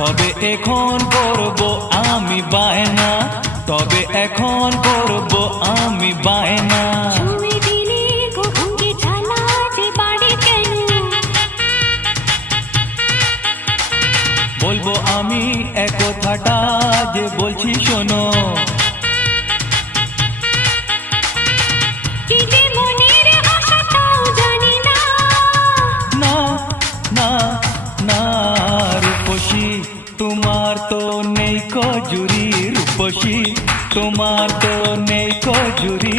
তবে এখন করব আমি বায়না, তবে এখন করব আমি বায়না। বলবো আমি এক কথাটা যে বলছি শোনো, না না না রূপসী তোমার তো নেই কজুরি, রূপসী তোমার তো নেই কজুরি।